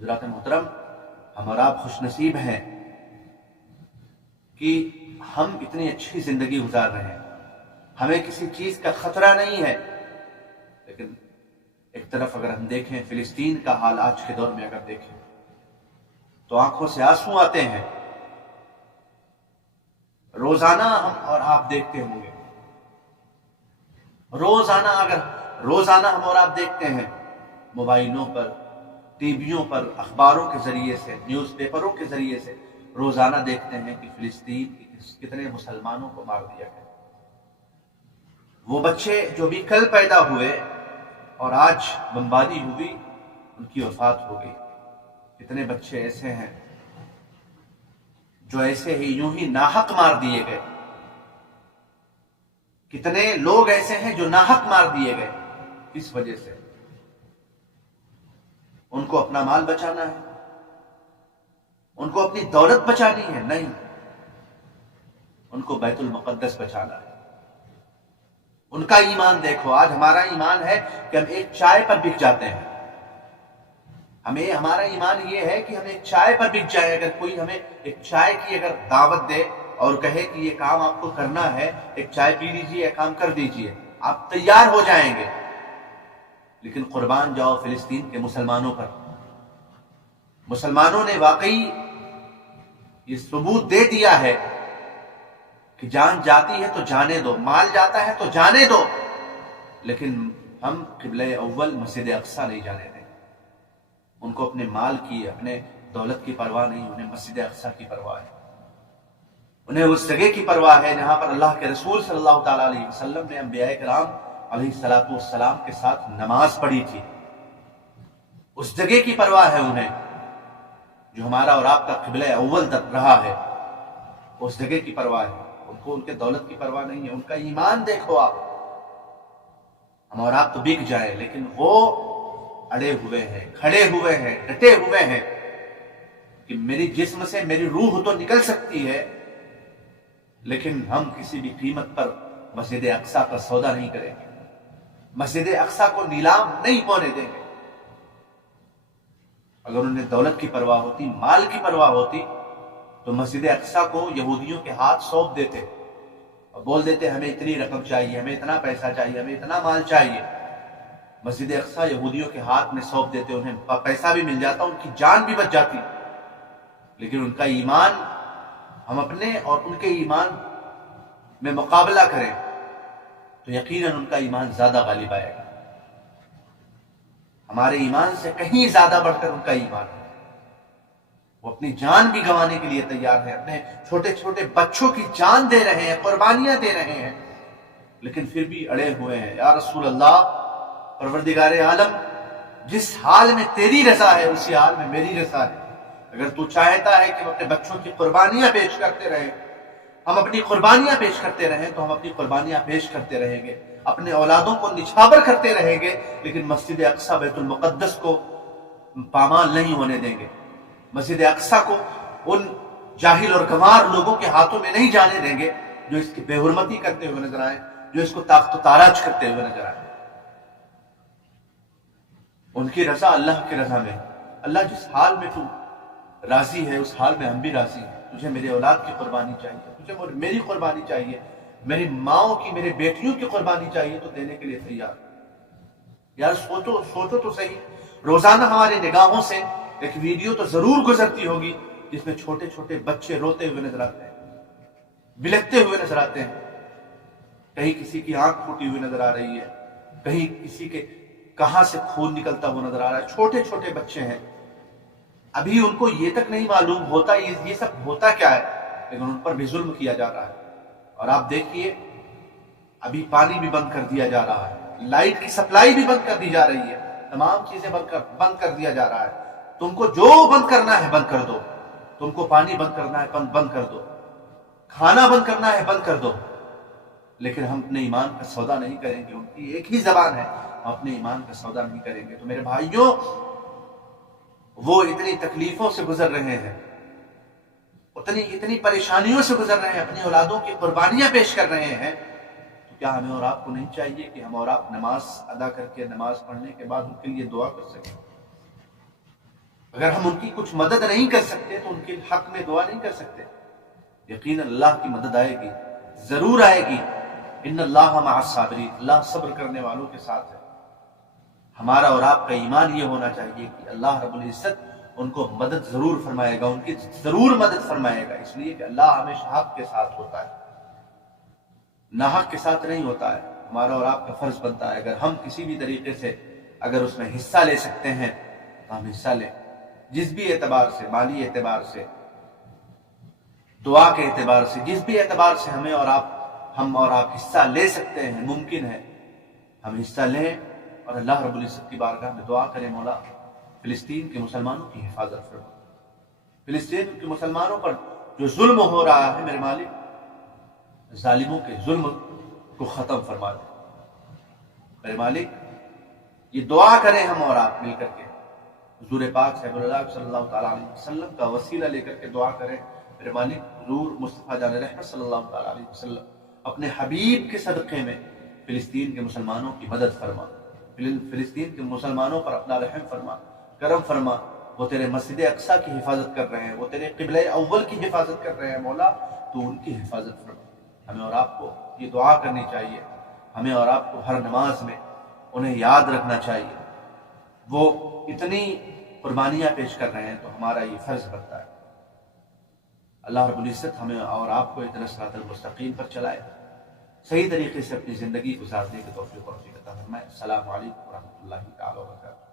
حضرات محترم، ہم اور آپ خوش نصیب ہیں کہ ہم اتنی اچھی زندگی گزار رہے ہیں، ہمیں کسی چیز کا خطرہ نہیں ہے۔ لیکن ایک طرف اگر ہم دیکھیں فلسطین کا حال آج کے دور میں اگر دیکھیں تو آنکھوں سے آنسو آتے ہیں۔ روزانہ ہم اور آپ دیکھتے ہوں گے، روزانہ ہم اور آپ دیکھتے ہیں موبائلوں پر، ٹی ویوں پر، اخباروں کے ذریعے سے، نیوز پیپروں کے ذریعے سے روزانہ دیکھتے ہیں کہ فلسطین کتنے مسلمانوں کو مار دیا گیا۔ وہ بچے جو بھی کل پیدا ہوئے اور آج بمباری ہوئی، ان کی وفات ہو گئی۔ کتنے بچے ایسے ہیں جو ایسے ہی یوں ہی ناحق مار دیے گئے، کتنے لوگ ایسے ہیں جو ناحق مار دیے گئے۔ کس وجہ سے؟ ان کو اپنا مال بچانا ہے، ان کو اپنی دولت بچانی ہے؟ نہیں، ان کو بیت المقدس بچانا ہے۔ ان کا ایمان دیکھو، آج ہمارا ایمان ہے کہ ہم ایک چائے پر بک جاتے ہیں۔ ہمارا ایمان یہ ہے کہ ہم ایک چائے پر بک جائیں۔ اگر کوئی ہمیں ایک چائے کی اگر دعوت دے اور کہے کہ یہ کام آپ کو کرنا ہے، ایک چائے پی لیجیے، یہ کام کر دیجیے، آپ تیار ہو جائیں گے۔ لیکن قربان جاؤ فلسطین کے مسلمانوں پر۔ مسلمانوں نے واقعی یہ ثبوت دے دیا ہے کہ جان جاتی ہے تو جانے دو، مال جاتا ہے تو جانے دو، لیکن ہم قبلہ اول مسجد اقصی نہیں جانے دیں۔ ان کو اپنے مال کی، اپنے دولت کی پرواہ نہیں، انہیں مسجد اقصی کی پرواہ ہے۔ انہیں اس جگہ کی پرواہ ہے جہاں پر اللہ کے رسول صلی اللہ تعالیٰ علیہ وسلم نے انبیاء کرام علیہ السلام کے ساتھ نماز پڑھی تھی۔ اس جگہ کی پرواہ ہے انہیں جو ہمارا اور آپ کا قبلہ اول رہا ہے، اس جگہ کی پرواہ ہے۔ ان کو ان کے دولت کی پرواہ نہیں ہے۔ ان کا ایمان دیکھو آپ۔ ہم اور آپ تو بک جائیں، لیکن وہ اڑے ہوئے ہیں، کھڑے ہوئے ہیں، ڈٹے ہوئے ہیں کہ میری جسم سے میری روح تو نکل سکتی ہے، لیکن ہم کسی بھی قیمت پر مسجد اقصی کا سودا نہیں کریں گے، مسجد اقصی کو نیلام نہیں ہونے دیں گے۔ اگر انہیں دولت کی پرواہ ہوتی، مال کی پرواہ ہوتی، تو مسجد اقصی کو یہودیوں کے ہاتھ سونپ دیتے اور بول دیتے ہمیں اتنی رقم چاہیے، ہمیں اتنا پیسہ چاہیے، ہمیں اتنا مال چاہیے۔ مسجد اقصی یہودیوں کے ہاتھ میں سونپ دیتے، انہیں پیسہ بھی مل جاتا، ان کی جان بھی بچ جاتی۔ لیکن ان کا ایمان، ہم اپنے اور ان کے ایمان میں مقابلہ کریں تو یقیناً ان کا ایمان زیادہ غالب آئے گا۔ ہمارے ایمان سے کہیں زیادہ بڑھ کر ان کا ایمان ہے۔ وہ اپنی جان بھی گنوانے کے لیے تیار ہے، اپنے چھوٹے چھوٹے بچوں کی جان دے رہے ہیں، قربانیاں دے رہے ہیں، لیکن پھر بھی اڑے ہوئے ہیں۔ یا رسول اللہ، پروردگار عالم، جس حال میں تیری رضا ہے اسی حال میں میری رضا ہے۔ اگر تو چاہتا ہے کہ ہم اپنے بچوں کی قربانیاں پیش کرتے رہیں، ہم اپنی قربانیاں پیش کرتے رہیں، تو ہم اپنی قربانیاں پیش کرتے رہیں گے، اپنے اولادوں کو نچھاور کرتے رہیں گے، لیکن مسجد اقصی بیت المقدس کو پامال نہیں ہونے دیں گے۔ مسجد اقصی کو ان جاہل اور گنوار لوگوں کے ہاتھوں میں نہیں جانے دیں گے جو اس کی بے حرمتی کرتے ہوئے نظر آئے، جو اس کو طاقت و تاراج کرتے ہوئے نظر آئے۔ ان کی رضا اللہ کی رضا میں، اللہ جس حال میں تو راضی ہے اس حال میں ہم بھی راضی ہیں۔ تجھے میرے اولاد کی قربانی چاہیے، تجھے میری قربانی چاہیے، میری ماؤں کی، میرے بیٹیوں کی قربانی چاہیے، تو دینے کے لیے تیار۔ یار سوچو تو صحیح، روزانہ ہماری نگاہوں سے ایک ویڈیو تو ضرور گزرتی ہوگی جس میں چھوٹے چھوٹے بچے روتے ہوئے نظر آتے ہیں، بلکتے ہوئے نظر آتے ہیں۔ کہیں کسی کی آنکھ پھوٹی ہوئی نظر آ رہی ہے، کہیں کسی کے کہاں سے خون نکلتا ہوا نظر آ رہا ہے۔ چھوٹے چھوٹے بچے ہیں، ابھی ان کو یہ تک نہیں معلوم ہوتا یہ سب ہوتا کیا ہے، لیکن ان پر بھی ظلم کیا جا رہا ہے۔ اور آپ دیکھیے ابھی پانی بھی بند کر دیا جا رہا ہے، لائٹ کی سپلائی بھی بند کر دی جا رہی ہے، تمام چیزیں بند کر دیا جا رہا ہے۔ تم کو جو بند کرنا ہے بند کر دو، تم کو پانی بند کرنا ہے بند کر دو، کھانا بند کرنا ہے بند کر دو، لیکن ہم اپنے ایمان کا سودا نہیں کریں گے۔ ان کی ایک ہی زبان ہے، ہم اپنے ایمان کا سودا نہیں کریں گے۔ تو میرے بھائیوں، وہ اتنی تکلیفوں سے گزر رہے ہیں، اتنی پریشانیوں سے گزر رہے ہیں، اپنی اولادوں کی قربانیاں پیش کر رہے ہیں، تو کیا ہمیں اور آپ کو نہیں چاہیے کہ ہم اور آپ نماز ادا کر کے، نماز پڑھنے کے بعد ان کے لیے دعا کر سکیں؟ اگر ہم ان کی کچھ مدد نہیں کر سکتے تو ان کے حق میں دعا نہیں کر سکتے. یقیناً اللہ کی مدد آئے گی، ضرور آئے گی. ان اللہ مع الصابرین، اللہ صبر کرنے والوں کے ساتھ ہے. ہمارا اور آپ کا ایمان یہ ہونا چاہیے کہ اللہ رب العزت ان کو مدد ضرور فرمائے گا، ان کی ضرور مدد فرمائے گا، اس لیے کہ اللہ ہمیشہ حق کے ساتھ ہوتا ہے، ناحق کے ساتھ نہیں ہوتا ہے. ہمارا اور آپ کا فرض بنتا ہے اگر ہم کسی بھی طریقے سے اگر اس میں حصہ لے سکتے ہیں تو ہم حصہ لیں، جس بھی اعتبار سے، مالی اعتبار سے، دعا کے اعتبار سے، جس بھی اعتبار سے ہم اور آپ حصہ لے سکتے ہیں، ممکن ہے ہم حصہ لیں اور اللہ رب العزت کی بارگاہ میں دعا کریں، مولا فلسطین کے مسلمانوں کی حفاظت فرما، فلسطین کے مسلمانوں پر جو ظلم ہو رہا ہے میرے مالک، ظالموں کے ظلم کو ختم فرما دے میرے مالک. یہ دعا کریں ہم اور آپ مل کر کے، حضور پاک صلی اللہ تعالیٰ علیہ وسلم کا وسیلہ لے کر کے دعا کریں میرے مالک. حضور مصطفیٰ جان رحمت صلی اللہ تعالیٰ علیہ وسلم اپنے حبیب کے صدقے میں فلسطین کے مسلمانوں کی مدد فرما، فلسطین کے مسلمانوں پر اپنا رحم فرما، کرم فرما. وہ تیرے مسجد اقصیٰ کی حفاظت کر رہے ہیں، وہ تیرے قبلہ اول کی حفاظت کر رہے ہیں مولا، تو ان کی حفاظت فرما. ہمیں اور آپ کو یہ دعا کرنی چاہیے، ہمیں اور آپ کو ہر نماز میں انہیں یاد رکھنا چاہیے. وہ اتنی قربانیاں پیش کر رہے ہیں تو ہمارا یہ فرض بنتا ہے. اللہ رب العزت ہمیں اور آپ کو اتنا صراط المستقیم پر چلائے، صحیح طریقے سے اپنی زندگی گزارنے کی توفیق عطا فرمائے. السلام علیکم ورحمۃ اللہ تعالی وبرکاتہ.